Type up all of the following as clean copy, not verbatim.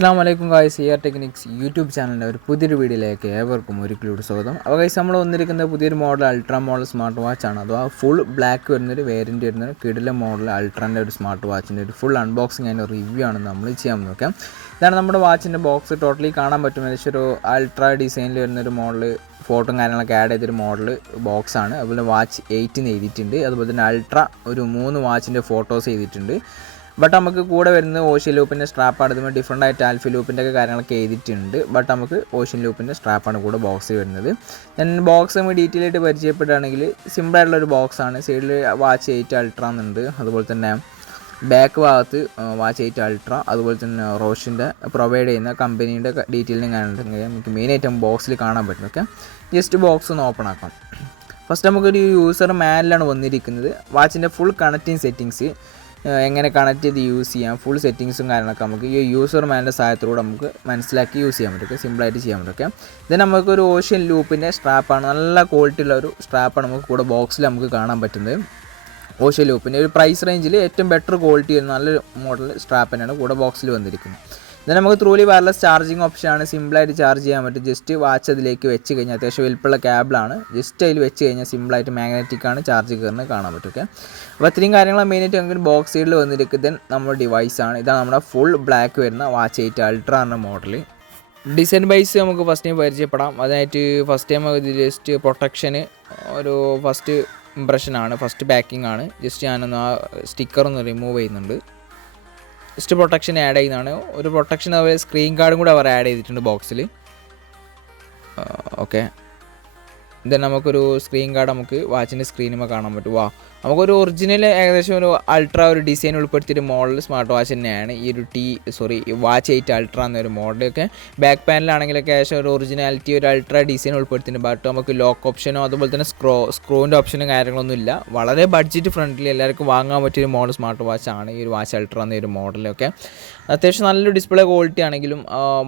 Assalamualaikum guys, here technics YouTube channel ഒരു പുതിയൊരു വീഡിയോയിലേക്ക് ഏവർക്കും ഒരിക്കലും സ്വാഗതം. അപ്പോൾ ഗൈസ് നമ്മൾ വന്നിരിക്കുന്ന പുതിയൊരു model ultra model smart watch ആണ്. അഥവാ ഫുൾ ബ്ലാക്ക് വരുന്നൊരു വേരിയൻ്റ് വരുന്ന കിടിലൻ മോഡൽ അൾട്രാൻ്റെ ഒരു സ്മാർട്ട് വാച്ചിൻ്റെ ഒരു ഫുൾ അൺബോക്സിങ് അതിൻ്റെ റിവ്യൂ ആണ് നമ്മൾ ചെയ്യാൻ നോക്കാം. ഇതാണ് നമ്മുടെ വാച്ചിൻ്റെ ബോക്സ്. ടോട്ടലി കാണാൻ പറ്റും ഏകദേശം ഒരു അൾട്രാ ഡിസൈനിൽ വരുന്നൊരു മോഡൽ, ഫോട്ടോ കാര്യങ്ങളൊക്കെ ആഡ് ചെയ്തൊരു മോഡൽ ബോക്സ് ആണ്. അതുപോലെ വാച്ച് 8 എഴുതിയിട്ടുണ്ട്. അതുപോലെ തന്നെ അൾട്രാ ഒരു 3 വാച്ചിൻ്റെ ഫോട്ടോസ് ചെയ്തിട്ടുണ്ട്. ബട്ട് നമുക്ക് കൂടെ വരുന്നത് ഓഷ്യൻ ലൂപ്പിൻ്റെ സ്ട്രാപ്പാണ്. ഇതുമ്പോൾ ഡിഫറെൻ്റ് ആയിട്ട് ആൽഫി ലൂപ്പിൻ്റെ ഒക്കെ കാര്യങ്ങളൊക്കെ എഴുതിയിട്ടുണ്ട്. ബട്ട് നമുക്ക് ഓഷ്യൻ ലൂപ്പിൻ്റെ സ്ട്രാപ്പാണ് കൂടെ ബോക്സിൽ വരുന്നത്. ഞാൻ ബോക്സ് നമ്മൾ ഡീറ്റെയിൽ ആയിട്ട് പരിചയപ്പെടുകയാണെങ്കിൽ സിമ്പിളായിട്ടുള്ളൊരു ബോക്സാണ്. സൈഡിൽ വാച്ച് 8 അൾട്രാ എന്നുണ്ട്. അതുപോലെ തന്നെ ബാക്ക് ഭാഗത്ത് വാച്ച് 8 അൾട്രാ, അതുപോലെ തന്നെ റോഷിൻ്റെ പ്രൊവൈഡ് ചെയ്യുന്ന കമ്പനീൻ്റെ ഡീറ്റെയിലും കാണുന്നുണ്ടെങ്കിൽ നമുക്ക് മെയിനായിട്ട് ബോക്സിൽ കാണാൻ പറ്റും. ഓക്കെ, ജസ്റ്റ് ബോക്സ് ഒന്ന് ഓപ്പൺ ആക്കാം. ഫസ്റ്റ് നമുക്കൊരു യൂസർ മാനുവലാണ് വന്നിരിക്കുന്നത്. വാച്ചിൻ്റെ ഫുൾ കണക്റ്റിംഗ് സെറ്റിങ്സ് എങ്ങനെ കണക്ട് ചെയ്ത് യൂസ് ചെയ്യാം, ഫുൾ സെറ്റിങ്സും കാര്യങ്ങളൊക്കെ നമുക്ക് ഈ യൂസർ മാനുവലിൻ്റെ സഹായത്തോടെ നമുക്ക് മനസ്സിലാക്കി യൂസ് ചെയ്യാൻ പറ്റും. സിമ്പിളായിട്ട് ചെയ്യാൻ പറ്റും. ഇത് നമുക്കൊരു ഓഷ്യൻ ലൂപ്പിൻ്റെ സ്ട്രാപ്പാണ്. നല്ല ക്വാളിറ്റി ഉള്ള ഒരു സ്ട്രാപ്പാണ് നമുക്ക് കൂടെ ബോക്സിൽ നമുക്ക് കാണാൻ പറ്റുന്നത്. ഓഷ്യൻ ലൂപ്പിൻ്റെ ഒരു പ്രൈസ് റേഞ്ചിൽ ഏറ്റവും ബെറ്റർ ക്വാളിറ്റി വരുന്ന നല്ലൊരു മോഡൽ സ്ട്രാപ്പ് തന്നെയാണ് കൂടെ ബോക്സിൽ വന്നിരിക്കുന്നത്. ഇത് നമുക്ക് ത്രൂലി വയർലെസ് ചാർജിങ് ഓപ്ഷനാണ്. സിമ്പിളായിട്ട് ചാർജ് ചെയ്യാൻ പറ്റും. ജസ്റ്റ് വാച്ച് അതിലേക്ക് വെച്ച് കഴിഞ്ഞാൽ അത്യാവശ്യം വലുപ്പമുള്ള കേബിളാണ്. ജസ്റ്റ് അതിൽ വെച്ച് കഴിഞ്ഞാൽ സിമ്പിളായിട്ട് മാഗ്നറ്റിക്കാണ് ചാർജ് കയറുന്നത് കാണാൻ പറ്റും. ഓക്കെ, അപ്പോൾ ഇത്രയും കാര്യങ്ങൾ മെയിനായിട്ട് നമുക്ക് ബോക്സ് സൈഡിൽ വന്നിരിക്കുന്നത് നമ്മുടെ ഡിവൈസാണ്. ഇതാണ് നമ്മുടെ ഫുൾ ബ്ലാക്ക് വരുന്ന വാച്ച് 8 അൾട്രാ എന്ന മോഡൽ. ഡിസൈൻ വൈസ് നമുക്ക് ഫസ്റ്റ് ടൈം പരിചയപ്പെടാം. അതിനായിട്ട് ഫസ്റ്റ് ടൈം ജസ്റ്റ് പ്രൊട്ടക്ഷന് ഒരു ഫസ്റ്റ് ഇംപ്രഷനാണ്, ഫസ്റ്റ് പാക്കിംഗ് ആണ്. ജസ്റ്റ് ഞാനൊന്ന് ആ സ്റ്റിക്കറൊന്ന് റിമൂവ് ചെയ്യുന്നുണ്ട്. ജസ്റ്റ് പ്രൊട്ടക്ഷൻ ആഡ് ചെയ്യുന്നതാണ്. ഒരു പ്രൊട്ടക്ഷൻ അതുപോലെ സ്ക്രീൻ ഗാർഡും കൂടെ അവർ ആഡ് ചെയ്തിട്ടുണ്ട് ബോക്സിൽ. ഓക്കെ, ദെൻ നമുക്കൊരു സ്ക്രീൻ ഗാർഡ് നമുക്ക് വാച്ചിൻ്റെ സ്ക്രീനുമ്പോൾ കാണാൻ പറ്റും. നമുക്കൊരു ഒറിജിനൽ ഏകദേശം ഒരു അൾട്രാ ഒരു ഡിസൈൻ ഉൾപ്പെടുത്തിയൊരു മോഡൽ സ്മാർട്ട് വാച്ച് തന്നെയാണ് ഈ ഒരു വാച്ച് 8 അൾട്രാ എന്നൊരു മോഡലൊക്കെ. ബാക്ക് പാനലാണെങ്കിലൊക്കെ ഏകദേശം ഒരു ഒറിജിനാലിറ്റി ഒരു അൾട്രാ ഡിസൈൻ ഉൾപ്പെടുത്തിയിട്ടുണ്ട്. ബട്ട് നമുക്ക് ലോക്ക് ഓപ്ഷനോ അതുപോലെ തന്നെ സ്ക്രൂവിൻ്റെ ഓപ്ഷനും കാര്യങ്ങളൊന്നും ഇല്ല. വളരെ ബഡ്ജറ്റ് ഫ്രണ്ട്ലി എല്ലാവർക്കും വാങ്ങാൻ പറ്റിയൊരു മോഡൽ സ്മാർട്ട് വാച്ചാണ് ഈ ഒരു വാച്ച് അൾട്രാ എന്നൊരു മോഡലൊക്കെ. അത്യാവശ്യം നല്ലൊരു ഡിസ്പ്ലേ ക്വാളിറ്റി ആണെങ്കിലും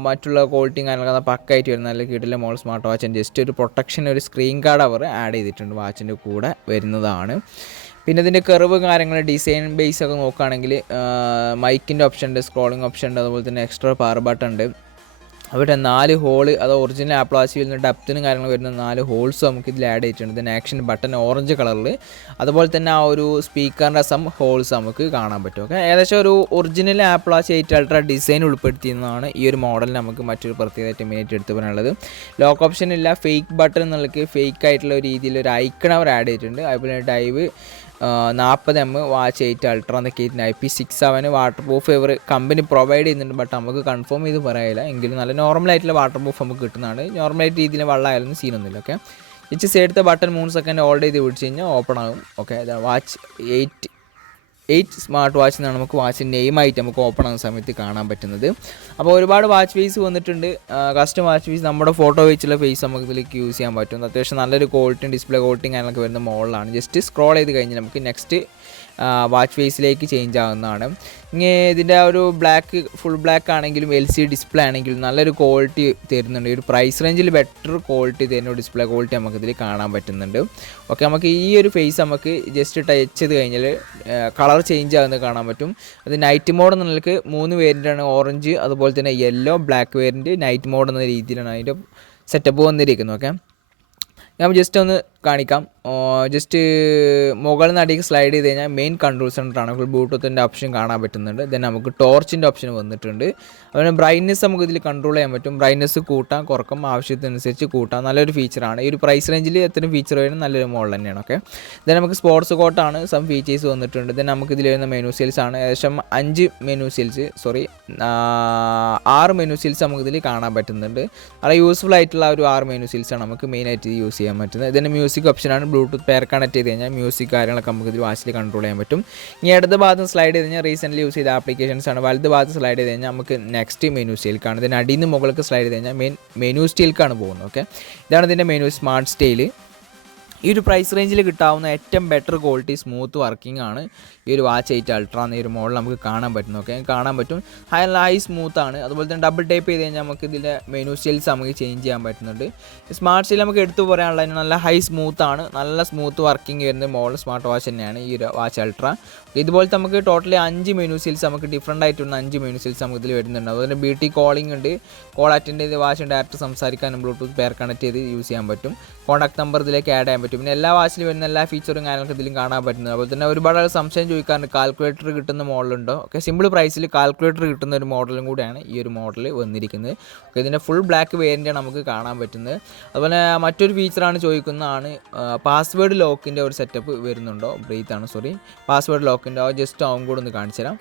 മറ്റുള്ള ക്വാളിറ്റിയും കാര്യങ്ങളൊക്കെ പക്കായിട്ട് വരുന്ന നല്ല കിടിലൻ മോഡൽ സ്മാർട്ട് വാച്ച്. ജസ്റ്റ് ഒരു പ്രൊട്ടക്ഷൻ ഒരു സ്ക്രീൻ ഗാർഡ് അവർ ആഡ് ചെയ്തിട്ടുണ്ട് വാച്ചിൻ്റെ കൂടെ വരുന്നതാണ്. പിന്നെ ഇതിൻ്റെ കർവ് കാര്യങ്ങൾ ഡിസൈൻ ബേസ് ഒക്കെ നോക്കുകയാണെങ്കിൽ മൈക്കിൻ്റെ ഓപ്ഷൻ ഉണ്ട്, സ്ക്രോളിംഗ് ഓപ്ഷൻ ഉണ്ട്, അതുപോലെ തന്നെ എക്സ്ട്രാ പവർ ബട്ടൺ ഉണ്ട്. അവിടെ 4 ഹോള്, അത് ഒറിജിനൽ ആപ്പിൾ വാച്ച് വരുന്ന ഡെപ്തിനും കാര്യങ്ങൾ വരുന്ന 4 ഹോൾസ് നമുക്ക് ഇതിൽ ആഡ് ചെയ്തിട്ടുണ്ട്. ഇതിന് ആക്ഷൻ ബട്ടൺ ഓറഞ്ച് കളറിൽ, അതുപോലെ തന്നെ ആ ഒരു സ്പീക്കറിൻ്റെ ഹോൾസ് നമുക്ക് കാണാൻ പറ്റും. ഓക്കെ, ഏകദേശം ഒരു original Apple watch 8 ultra design ഉൾപ്പെടുത്തിയെന്നാണ് ഈ ഒരു മോഡൽ നമുക്ക് മറ്റൊരു പ്രത്യേകമായിട്ട് മെയിനായിട്ട് എടുത്ത് പറയാനുള്ളത്. ലോക്ക് ഓപ്ഷൻ ഇല്ല. ഫേക്ക് ബട്ടൺ എന്നുള്ളത് ഫേക്ക് ആയിട്ടുള്ള രീതിയിൽ ഒരു ഐക്കൺ അവർ ആഡ് ചെയ്തിട്ടുണ്ട്. അതുപോലെ ഡൈവ് 40mm വാച്ച് 8 അൾട്രാ എന്നൊക്കെ IP67 വാട്ടർ പ്രൂഫ് ഇവർ കമ്പനി പ്രൊവൈഡ് ചെയ്യുന്നുണ്ട്. ബട്ട് നമുക്ക് കൺഫേം ചെയ്ത് പറയാനില്ല. എങ്കിലും നല്ല നോർമലായിട്ടുള്ള വാട്ടർ പ്രൂഫ് നമുക്ക് കിട്ടുന്നതാണ്. നോർമലായിട്ട് രീതിയിൽ വെള്ളമായാലും സീനൊന്നുമില്ല. ഓക്കെ, ഇച്ചിരി സൈഡത്തെ ബട്ടൺ 3 സെക്കൻഡ് ഹോൾഡ് ചെയ്ത് പിടിച്ച് കഴിഞ്ഞാൽ ഓപ്പൺ ആകും. ഓക്കെ, വാച്ച് 8 സ്മാർട്ട് വാച്ച് എന്നാണ് നമുക്ക് വാച്ച് നെയിമായിട്ട് നമുക്ക് ഓപ്പൺ ആകുന്ന സമയത്ത് കാണാൻ പറ്റുന്നത്. അപ്പോൾ ഒരുപാട് വാച്ച് ഫേസ് വന്നിട്ടുണ്ട്. കസ്റ്റം വാച്ച് ഫേസ് നമ്മുടെ ഫോട്ടോ വെച്ചുള്ള ഫേസ് നമുക്ക് ഇതിലേക്ക് യൂസ് ചെയ്യാൻ പറ്റും. അത്യാവശ്യം നല്ലൊരു ക്വാളിറ്റിയും ഡിസ്പ്ലേ ക്വാളിറ്റിയും കാര്യങ്ങളൊക്കെ വരുന്ന മോഡലാണ്. ജസ്റ്റ് സ്ക്രോൾ ചെയ്ത് കഴിഞ്ഞാൽ നമുക്ക് നെക്സ്റ്റ് വാച്ച് ഫേസിലേക്ക് ചേഞ്ച് ആകുന്നതാണ്. ഇനി ഇതിൻ്റെ ആ ഒരു ഫുൾ ബ്ലാക്ക് ആണെങ്കിലും LCD ഡിസ്പ്ലേ ആണെങ്കിലും നല്ലൊരു ക്വാളിറ്റി തരുന്നുണ്ട്. ഒരു പ്രൈസ് റേഞ്ചിൽ ബെറ്റർ ക്വാളിറ്റി തരുന്ന ഡിസ്പ്ലേ ക്വാളിറ്റി നമുക്കിതിൽ കാണാൻ പറ്റുന്നുണ്ട്. ഓക്കെ, നമുക്ക് ഈ ഒരു ഫേസ് നമുക്ക് ജസ്റ്റ് ടച്ച് ചെയ്ത് കഴിഞ്ഞാൽ കളർ ചേഞ്ച് ആകുന്നത് കാണാൻ പറ്റും. അത് നൈറ്റ് മോഡ് എന്നുള്ളത് 3 വേരിയൻ്റാണ്. ഓറഞ്ച്, അതുപോലെ തന്നെ yellow, black variant, night mode എന്ന രീതിയിലാണ് അതിൻ്റെ സെറ്റപ്പ് വന്നിരിക്കുന്നത്. ഓക്കെ, ഞാൻ ജസ്റ്റ് ഒന്ന് കാണിക്കാം. ജസ്റ്റ് മുകളിൽ നിന്ന് അടിക്ക് സ്ലൈഡ് ചെയ്ത് കഴിഞ്ഞാൽ മെയിൻ കൺട്രോൾ സെൻ്ററാണ്. ഫുൾ ബ്ലൂടൂത്തിൻ്റെ ഓപ്ഷൻ കാണാൻ പറ്റുന്നുണ്ട്. ദെൻ നമുക്ക് ടോർച്ചിൻ്റെ ഓപ്ഷൻ വന്നിട്ടുണ്ട്. അതുപോലെ ബ്രൈറ്റ്നസ് നമുക്ക് ഇതിൽ കൺട്രോൾ ചെയ്യാൻ പറ്റും. ബ്രൈറ്റ്നസ് കൂട്ടാം കുറക്കും, ആവശ്യത്തിനനുസരിച്ച് കൂട്ടാം. നല്ലൊരു ഫീച്ചറാണ്. ഈ ഒരു പ്രൈസ് റേഞ്ചിൽ എത്രയും ഫീച്ചർ വരുന്ന നല്ലൊരു മോഡൽ തന്നെയാണ്. ഓക്കെ, ദെൻ നമുക്ക് സ്പോർട്സ് കോട്ടാണ്, സം ഫീച്ചേഴ്സ് വന്നിട്ടുണ്ട്. ദെൻ നമുക്ക് ഇതിൽ വരുന്ന മെനു സെയിൽസ് ആണ്. ഏകദേശം 6 മെനു സെയിൽസ് നമുക്ക് ഇതിൽ കാണാൻ പറ്റുന്നുണ്ട്. വളരെ യൂസ്ഫുൾ ആയിട്ടുള്ള ഒരു 6 മെനു സെയിൽസാണ് നമുക്ക് മെയിനായിട്ട് യൂസ് ചെയ്യാൻ പറ്റുന്നത്. ഇതിൻ്റെ മ്യൂസിക് ഓപ്ഷനാണ്. ബ്ലൂടൂത്ത് പെയർ കണക്ട് ചെയ്ത് കഴിഞ്ഞാൽ മ്യൂസിക് കാര്യങ്ങളൊക്കെ നമുക്ക് ഇതിൽ വാച്ചിൽ കൺട്രോൾ ചെയ്യാൻ പറ്റും. ഇനി ഇടത് ഭാഗത്ത് സ്ലൈഡ് ചെയ്ത് കഴിഞ്ഞാൽ റീസെൻ്റ്ലി യൂസ് ചെയ്ത ആപ്ലിക്കേഷൻസ് ആണ്. വലത് ഭാഗത്ത് സ്ലൈഡ് ചെയ്ത് കഴിഞ്ഞാൽ നമുക്ക് നെക്സ്റ്റ് മെനു സ്റ്റൈൽക്കാണ്. ഇതിന് അടിയിൽ നിന്ന് മുകളിലേക്ക് സ്ലൈഡ് ചെയ്ത് കഴിഞ്ഞാൽ മെനു സ്റ്റൈൽക്കാണ് പോകുന്നത്. ഓക്കെ, ഇതാണ് ഇതിൻ്റെ മെനു സ്മാർട്ട് സ്റ്റൈൽ. ഈ ഒരു പ്രൈസ് റേഞ്ചിൽ കിട്ടാവുന്ന ഏറ്റവും ബെറ്റർ ക്വാളിറ്റി സ്മൂത്ത് വർക്കിംഗ് ആണ് ഈ ഒരു വാച്ച് 8 അൾട്ര എന്ന ഈ ഒരു മോഡൽ നമുക്ക് കാണാൻ പറ്റും. ഓക്കെ, കാണാൻ പറ്റും. ഹൈ സ്മൂത്ത് ആണ്. അതുപോലെ തന്നെ ഡബിൾ ടൈപ്പ് ചെയ്ത് കഴിഞ്ഞാൽ നമുക്ക് ഇതിൻ്റെ മെനു സ്റ്റൈൽസ് നമുക്ക് ചേഞ്ച് ചെയ്യാൻ പറ്റുന്നുണ്ട്. സ്മാർട്ട് സ്റ്റൈൽ നമുക്ക് എടുത്തു പറയാനുള്ള നല്ല ഹൈ സ്മൂത്ത് ആണ്, നല്ല സ്മൂത്ത് വർക്കിംഗ് വരുന്ന മോഡൽ സ്മാർട്ട് വാച്ച് തന്നെയാണ് ഈ ഒരു വാച്ച് അൾട്ര. ഇതുപോലത്തെ നമുക്ക് ടോട്ടലി 5 മെനു സ്റ്റൈൽസ് നമുക്ക് ഡിഫറൻ്റ് ആയിട്ടുള്ള 5 മെനു സ്റ്റൈൽസ് നമുക്ക് ഇതിൽ വരുന്നുണ്ട്. അതുപോലെ BT കോളിംഗ് ഉണ്ട്, കോൾ അറ്റൻഡ് ചെയ്ത് വാച്ച് ഡയറക്റ്റ് സംസാരിക്കാനും ബ്ലൂടൂത്ത് പെയർ കണക്ട് ചെയ്ത് യൂസ് ചെയ്യാൻ പറ്റും. കോൺടാക്ട് നമ്പർ ഇതിലേക്ക് ആഡ് ചെയ്യാൻ പറ്റും. പിന്നെ എല്ലാ വാച്ചിലും വരുന്ന എല്ലാ ഫീച്ചറും കാര്യങ്ങളൊക്കെ ഇതിലും കാണാൻ പറ്റുന്നത്. അതുപോലെ തന്നെ ഒരുപാട് സംശയം ചോദിക്കാറുണ്ട് കാൽക്കുലേറ്റർ കിട്ടുന്ന മോഡലുണ്ടോ. ഓക്കെ, സിമ്പിൾ പ്രൈസിൽ കാൽക്കുലേറ്റർ കിട്ടുന്ന ഒരു മോഡലും കൂടിയാണ് ഈ ഒരു മോഡൽ വന്നിരിക്കുന്നത്. ഓക്കെ, ഇതിൻ്റെ ഫുൾ ബ്ലാക്ക് വേരിയൻ്റാണ് നമുക്ക് കാണാൻ പറ്റുന്നത്. അതുപോലെ മറ്റൊരു ഫീച്ചറാണ് ചോദിക്കുന്നതാണ് പാസ്വേഡ് ലോക്കിൻ്റെ ഒരു സെറ്റപ്പ് വരുന്നുണ്ടോ. പാസ്വേഡ് ലോക്കിൻ്റെ ജസ്റ്റ് ആവും കൂടെ ഒന്ന് കാണിച്ചു തരാം.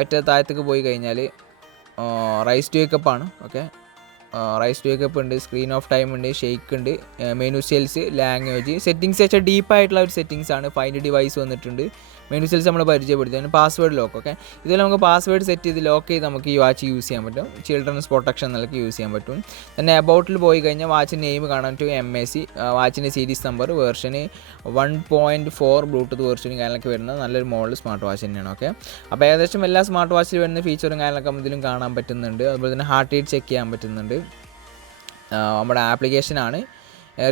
ഏറ്റവും താഴത്തേക്ക് പോയി കഴിഞ്ഞാൽ റൈസ് ടു വേക്കപ്പ് ആണ്. ഓക്കെ, റൈസ് ടു വേക്കപ്പ് ഉണ്ട്, സ്ക്രീൻ ഓഫ് ടൈം ഉണ്ട്, ഷെയ്ക്ക് ഉണ്ട്, മെനു സെൽസ്, ലാംഗ്വേജ് സെറ്റിങ്സ് വെച്ചാൽ ഡീപ്പായിട്ടുള്ള ഒരു സെറ്റിങ്സ് ആണ്. ഫൈൻഡ് ഡിവൈസ് വന്നിട്ടുണ്ട്, മെനു സെൽസ് നമ്മൾ പരിചയപ്പെടുത്തി. Password lock. ഓക്കെ, ഇതിൽ നമുക്ക് പാസ്വേഡ് സെറ്റ് ചെയ്ത് ലോക്ക് ചെയ്ത് നമുക്ക് ഈ വാച്ച് യൂസ് ചെയ്യാൻ പറ്റും. ചിൽഡ്രൻസ് പ്രൊട്ടക്ഷൻ നിലക്ക് യൂസ് ചെയ്യാൻ പറ്റും. പിന്നെ അബൌട്ടിൽ പോയി കഴിഞ്ഞാൽ വാച്ചിൻ്റെ നെയിം കാണാൻ പറ്റും, MAC, വാച്ചിൻ്റെ സീരീസ് നമ്പർ, വേർഷന് 1.4 ബ്ലൂടൂത്ത് വേർഷനും കാര്യങ്ങളൊക്കെ വരുന്ന നല്ലൊരു മോഡൽ സ്മാർട്ട് വാച്ച് തന്നെയാണ്. ഓക്കെ, അപ്പോൾ ഏകദേശം എല്ലാ സ്മാർട്ട് വാച്ചിൽ വരുന്ന ഫീച്ചറും കാര്യങ്ങളൊക്കെ ഇതിലും കാണാൻ പറ്റുന്നുണ്ട്. അതുപോലെ തന്നെ ഹാർട്ട് റേറ്റ് ചെക്ക് ചെയ്യാൻ പറ്റുന്നുണ്ട്. നമ്മുടെ ആപ്ലിക്കേഷനാണ്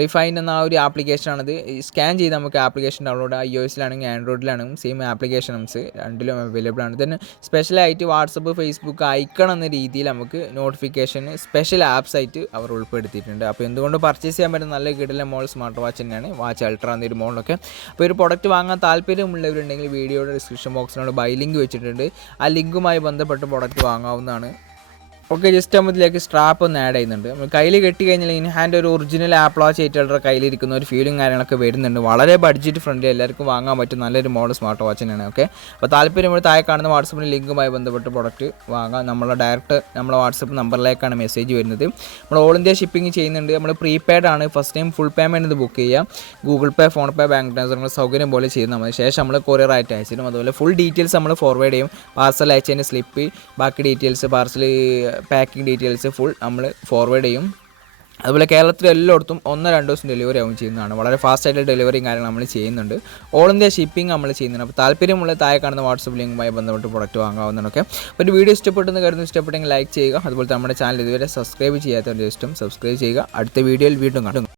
റിഫൈൻ എന്ന ആ ഒരു ആപ്ലിക്കേഷനാണത്. സ്കാൻ ചെയ്ത് നമുക്ക് ആപ്ലിക്കേഷൻ ഡൗൺലോഡ് iOS-ലാണെങ്കിൽ ആൻഡ്രോയിഡിലാണെങ്കിൽ സെയിം ആപ്ലിക്കേഷൻസ് രണ്ടിലും അവൈലബിൾ ആണ്. തന്നെ സ്പെഷ്യലായിട്ട് വാട്സപ്പ്, ഫേസ്ബുക്ക് ഐക്കൺ എന്ന രീതിയിൽ നമുക്ക് നോട്ടിഫിക്കേഷൻ സ്പെഷ്യൽ ആപ്സ് ആയിട്ട് അവർ ഉൾപ്പെടുത്തിയിട്ടുണ്ട്. അപ്പോൾ എന്തുകൊണ്ട് പർച്ചേസ് ചെയ്യാൻ പറ്റുന്ന നല്ല കിടിലൻ മോഡൽ സ്മാർട്ട് വാച്ച് തന്നെയാണ് വാച്ച് അൾട്ര എന്നൊരു മോഡലൊക്കെ. അപ്പോൾ ഒരു പ്രൊഡക്റ്റ് വാങ്ങാൻ താല്പര്യമുള്ളവരുണ്ടെങ്കിൽ വീഡിയോയുടെ ഡിസ്ക്രിപ്ഷൻ ബോക്സിനോട് ബൈ ലിങ്ക് വെച്ചിട്ടുണ്ട്, ആ ലിങ്കുമായി ബന്ധപ്പെട്ട് പ്രൊഡക്റ്റ് വാങ്ങാവുന്നതാണ്. ഓക്കെ, ജസ്റ്റ് നമ്മൾ ഇതിലേക്ക് സ്ട്രാപ്പ് ഒന്ന് ആഡ് ചെയ്യുന്നുണ്ട്. നമ്മൾ കയ്യിൽ കെട്ടി കഴിഞ്ഞാൽ ഇൻ ഹാൻഡ് ഒരു ഒറിജിനൽ ആപ്പിൾ വാച്ച് 8 അൾട്ര കയ്യിലിരിക്കുന്ന ഒരു ഫീലും കാര്യങ്ങളൊക്കെ വരുന്നുണ്ട്. വളരെ ബഡ്ജറ്റ് ഫ്രണ്ട്ലി, എല്ലാവർക്കും വാങ്ങാൻ പറ്റും നല്ലൊരു മോഡൽ സ്മാർട്ട് വാച്ച് തന്നെയാണ്. ഓക്കെ, അപ്പോൾ താല്പര്യമുള്ള താഴെ കാണുന്ന വാട്സപ്പിന് ലിങ്കുമായി ബന്ധപ്പെട്ട് പ്രൊഡക്റ്റ് വാങ്ങാം. നമ്മളെ വാട്സപ്പ് നമ്പറിലേക്കാണ് മെസ്സേജ് വരുന്നത്. നമ്മൾ ഓൾ ഇന്ത്യ ഷിപ്പിംഗ് ചെയ്യുന്നുണ്ട്. നമ്മൾ പ്രീപെയ്ഡ് ആണ്. ഫസ്റ്റ് ടൈം ഫുൾ പേയ്മെൻറ്റ് ഇത് ബുക്ക് ചെയ്യുക. ഗൂഗിൾ പേ, ഫോൺ പേ, ബാങ്ക് ട്രാൻസ്ഫർ സൗകര്യം പോലെ ചെയ്താൽ മതി. ശേഷം നമ്മൾ കൊറിയർ ആയിട്ട് അയച്ചിരും. അതുപോലെ ഫുൾ ഡീറ്റെയിൽസ് നമ്മൾ ഫോർവേഡ് ചെയ്യും. പാർസൽ അയച്ചതിൻ്റെ സ്ലിപ്പ്, ബാക്കി details, parcel packing details full നമ്മൾ ഫോർവേഡ് ചെയ്യും. അതുപോലെ കേരളത്തിൽ എല്ലായിടത്തും 1-2 ദിവസം ഡെലിവറി ആവും ചെയ്യുന്നതാണ്. വളരെ ഫാസ്റ്റായിട്ട് ഡെലിവറിയും കാര്യങ്ങൾ നമ്മൾ ചെയ്യുന്നുണ്ട്. ഓൾ ഇന്ത്യ ഷിപ്പിംഗ് നമ്മൾ ചെയ്യുന്നുണ്ട്. അപ്പോൾ താല്പര്യമുള്ള താഴെ കാണുന്ന വാട്സപ്പ് ലിങ്കുമായി ബന്ധപ്പെട്ട് പ്രൊഡക്റ്റ് വാങ്ങാവുന്നതൊക്കെ. അപ്പോൾ ഒരു വീഡിയോ ഇഷ്ടപ്പെട്ടെന്ന് കരുതുന്നു. ഇഷ്ടപ്പെട്ടെങ്കിൽ ലൈക്ക് ചെയ്യുക. അതുപോലെ നമ്മുടെ ചാനൽ ഇതുവരെ സബ്സ്ക്രൈബ് ചെയ്യാത്തവരുടെ ഇഷ്ടം സബ്സ്ക്രൈബ് ചെയ്യുക. അടുത്ത വീഡിയോയിൽ വീണ്ടും കാണും.